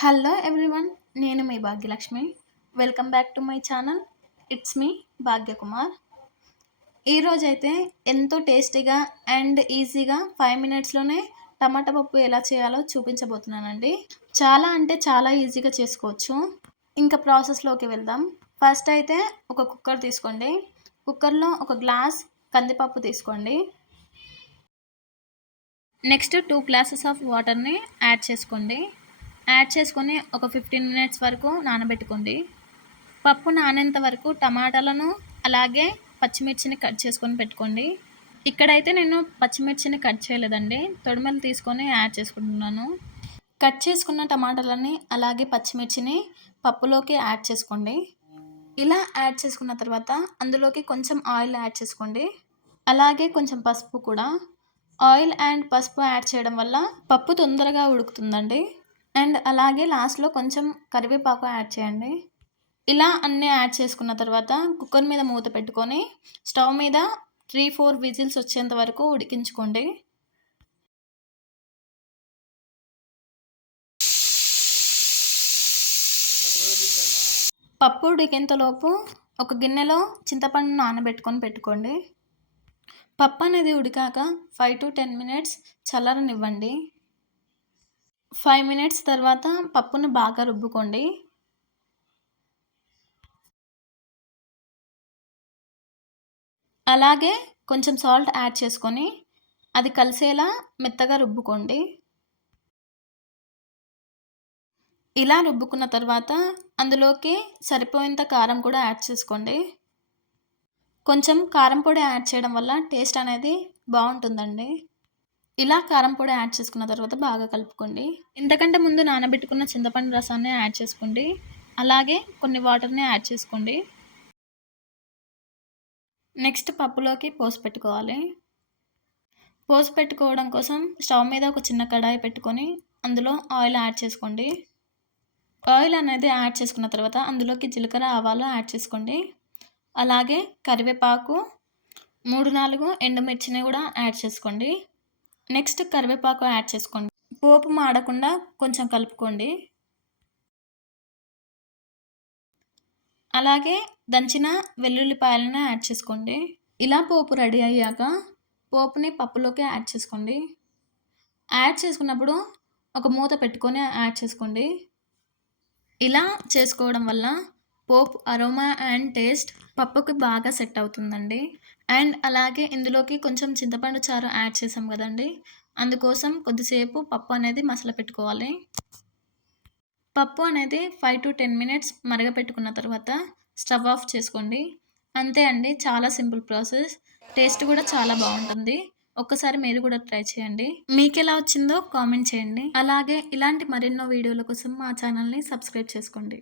Hello everyone నేను మీ Bhagyalakshmi. Welcome back to my channel it's me Bhagyakumar. ఈరోజైతే ఎంతో టేస్టీగా అండ్ ఈజీగా ఫైవ్ మినిట్స్లోనే టమాటా పప్పు ఎలా చేయాలో చూపించబోతున్నానండి. చాలా అంటే చాలా ఈజీగా చేసుకోవచ్చు. ఇంకా ప్రాసెస్లోకి వెళ్దాం. ఫస్ట్ అయితే ఒక కుక్కర్ తీసుకోండి. కుక్కర్లో ఒక గ్లాస్ కందిపప్పు తీసుకోండి. నెక్స్ట్ టూ గ్లాసెస్ ఆఫ్ వాటర్ని యాడ్ చేసుకోండి. యాడ్ చేసుకొని ఒక ఫిఫ్టీన్ మినిట్స్ వరకు నానబెట్టుకోండి పప్పు నానేంత వరకు టమాటాలను అలాగే పచ్చిమిర్చిని కట్ చేసుకొని పెట్టుకోండి. ఇక్కడైతే నేను పచ్చిమిర్చిని కట్ చేయలేదండి. తొడిమలు తీసుకొని యాడ్ చేసుకుంటున్నాను. కట్ చేసుకున్న టమాటాలని అలాగే పచ్చిమిర్చిని పప్పులోకి యాడ్ చేసుకోండి. ఇలా యాడ్ చేసుకున్న తర్వాత అందులోకి కొంచెం ఆయిల్ యాడ్ చేసుకోండి. అలాగే కొంచెం పసుపు కూడా. ఆయిల్ అండ్ పసుపు యాడ్ చేయడం వల్ల పప్పు తొందరగా ఉడుకుతుందండి. అండ్ అలాగే లాస్ట్లో కొంచెం కరివేపాకు యాడ్ చేయండి. ఇలా అన్నీ యాడ్ చేసుకున్న తర్వాత కుక్కర్ మీద మూత పెట్టుకొని స్టవ్ మీద త్రీ ఫోర్ విజిల్స్ వచ్చేంత వరకు ఉడికించుకోండి. పప్పు ఉడికేంతలోపు ఒక గిన్నెలో చింతపండు నానబెట్టుకొని పెట్టుకోండి. పప్పు అనేది ఉడికాక ఫైవ్ టు టెన్ మినిట్స్ చల్లరనివ్వండి. ఫైవ్ మినిట్స్ తర్వాత పప్పును బాగా రుబ్బుకోండి. అలాగే కొంచెం సాల్ట్ యాడ్ చేసుకొని అది కలిసేలా మెత్తగా రుబ్బుకోండి. ఇలా రుబ్బుకున్న తర్వాత అందులోకి సరిపోయేంత కారం కూడా యాడ్ చేసుకోండి. కొంచెం కారం పొడి యాడ్ చేయడం వల్ల టేస్ట్ అనేది బాగుంటుందండి. ఇలా కారం పొడి యాడ్ చేసుకున్న తర్వాత బాగా కలుపుకోండి. ఇంతకంటే ముందు నానబెట్టుకున్న చింతపండు రసాన్ని యాడ్ చేసుకోండి. అలాగే కొన్ని వాటర్ని యాడ్ చేసుకోండి. నెక్స్ట్ పప్పులోకి పోసి పెట్టుకోవాలి. పోసి పెట్టుకోవడం కోసం స్టవ్ మీద ఒక చిన్న కడాయి పెట్టుకొని అందులో ఆయిల్ యాడ్ చేసుకోండి. ఆయిల్ అనేది యాడ్ చేసుకున్న తర్వాత అందులోకి జీలకర్ర ఆవాలు యాడ్ చేసుకోండి. అలాగే కరివేపాకు మూడు నాలుగు ఎండుమిర్చిని కూడా యాడ్ చేసుకోండి. నెక్స్ట్ కరివేపాకు యాడ్ చేసుకోండి. పోపు మాడకుండా కొంచెం కలుపుకోండి. అలాగే దంచిన వెల్లుల్లిపాయలను యాడ్ చేసుకోండి. ఇలా పోపు రెడీ అయ్యాక పోపుని పప్పులోకి యాడ్ చేసుకోండి. యాడ్ చేసుకున్నప్పుడు ఒక మూత పెట్టుకొని యాడ్ చేసుకోండి. ఇలా చేసుకోవడం వల్ల పోప్ అరోమా అండ్ టేస్ట్ పప్పుకి బాగా సెట్ అవుతుందండి. అండ్ అలాగే ఇందులోకి కొంచెం చింతపండు చారు యాడ్ చేసాం కదండి. అందుకోసం కొద్దిసేపు పప్పు అనేది మసల పెట్టుకోవాలి. పప్పు అనేది ఫైవ్ టు టెన్ మినిట్స్ మరగపెట్టుకున్న తర్వాత స్టవ్ ఆఫ్ చేసుకోండి. అంతే అండి చాలా సింపుల్ ప్రాసెస్. టేస్ట్ కూడా చాలా బాగుంటుంది. ఒక్కసారి మీరు కూడా ట్రై చేయండి. మీకు ఎలా వచ్చిందో కామెంట్ చేయండి. అలాగే ఇలాంటి మరెన్నో వీడియోల కోసం మా ఛానల్ని సబ్స్క్రైబ్ చేసుకోండి.